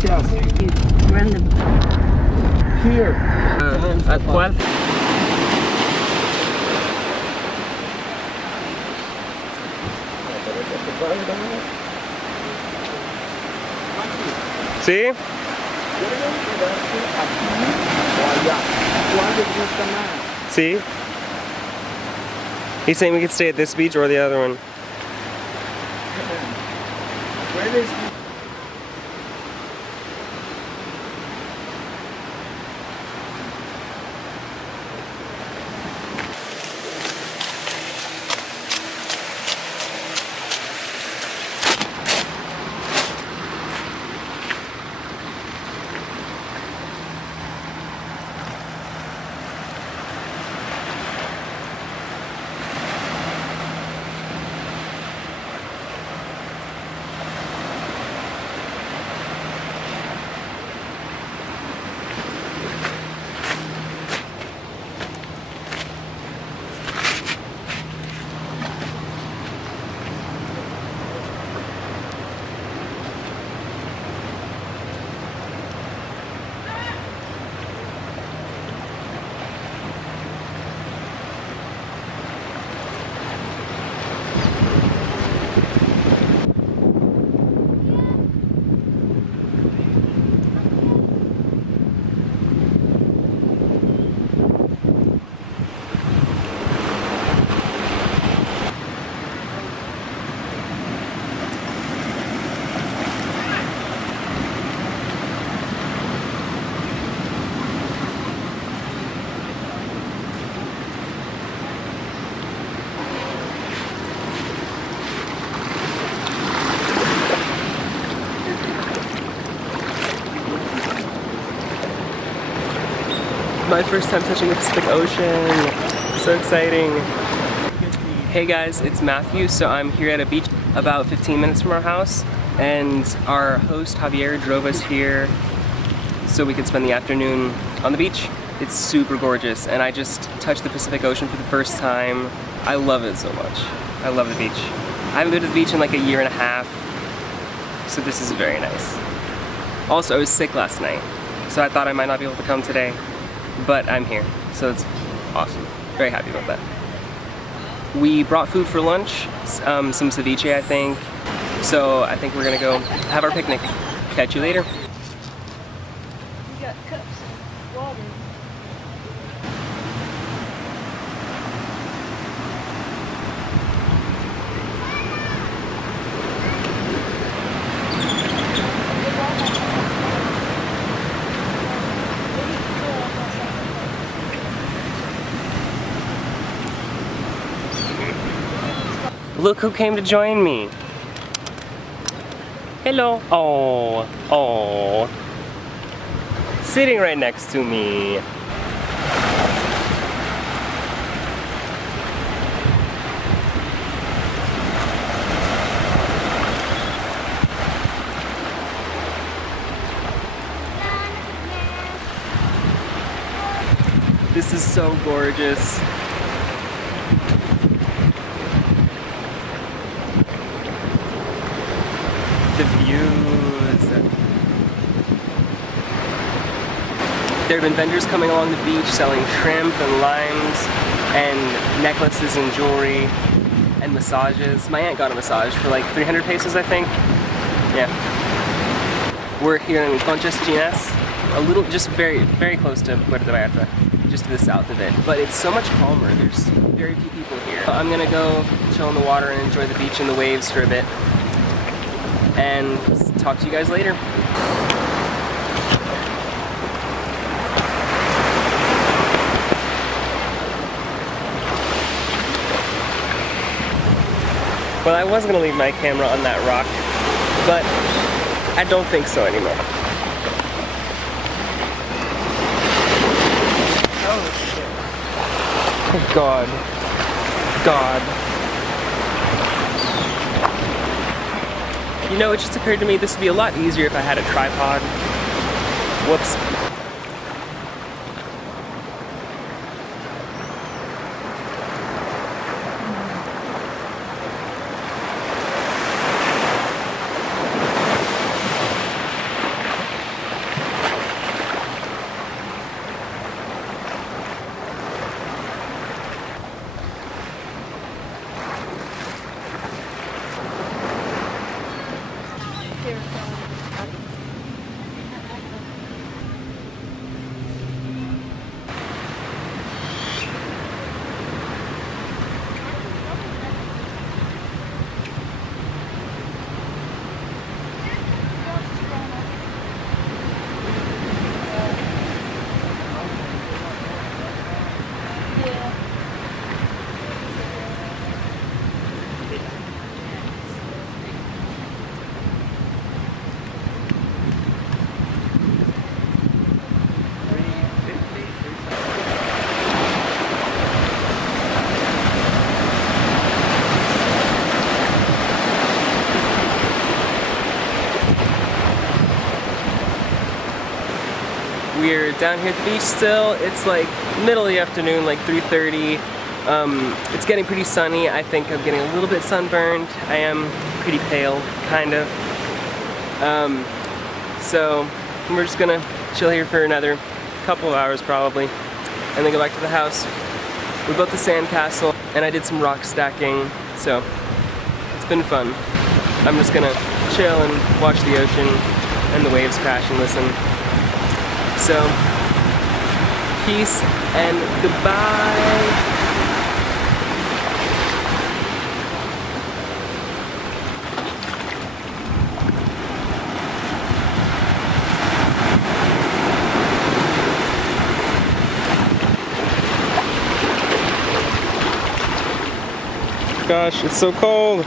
Conchas. We're in the... Here. At cuál? ¿Sí? See? He's saying we could stay at this beach or the other one. Where is My first time touching the Pacific Ocean. So exciting. Hey guys, it's Matthew. So I'm here at a beach about 15 minutes from our house, and our host Javier drove us here so we could spend the afternoon on the beach. It's super gorgeous, and I just touched the Pacific Ocean for the first time. I love it so much. I love the beach. I haven't been to the beach in like a year and a half, so this is very nice. Also, I was sick last night, so I thought I might not be able to come today, but I'm here, so that's awesome. Very happy about that. We brought food for lunch, some ceviche I think, so I think we're gonna go have our picnic. Catch you later. You got cups of water. Look who came to join me. Hello. Oh, oh. Sitting right next to me. This is so gorgeous. The views. There have been vendors coming along the beach selling shrimp and limes and necklaces and jewelry and massages. My aunt got a massage for like 300 pesos, I think. Yeah. We're here in Conchas Chinas, a little, just very, very close to Puerto Vallarta, just to the south of it. But it's so much calmer. There's very few people here. I'm gonna go chill in the water and enjoy the beach and the waves for a bit. And talk to you guys later. Well, I was gonna leave my camera on that rock, but I don't think so anymore. Oh shit. Oh God. God. You know, it just occurred to me this would be a lot easier if I had a tripod. Whoops. We're down here at the beach still. It's like middle of the afternoon, like 3:30. It's getting pretty sunny. I think I'm getting a little bit sunburned. I am pretty pale, kind of. So we're just gonna chill here for another couple of hours probably, and then go back to the house. We built the sandcastle, and I did some rock stacking, so it's been fun. I'm just gonna chill and watch the ocean and the waves crash and listen. So, peace and goodbye. Gosh, it's so cold.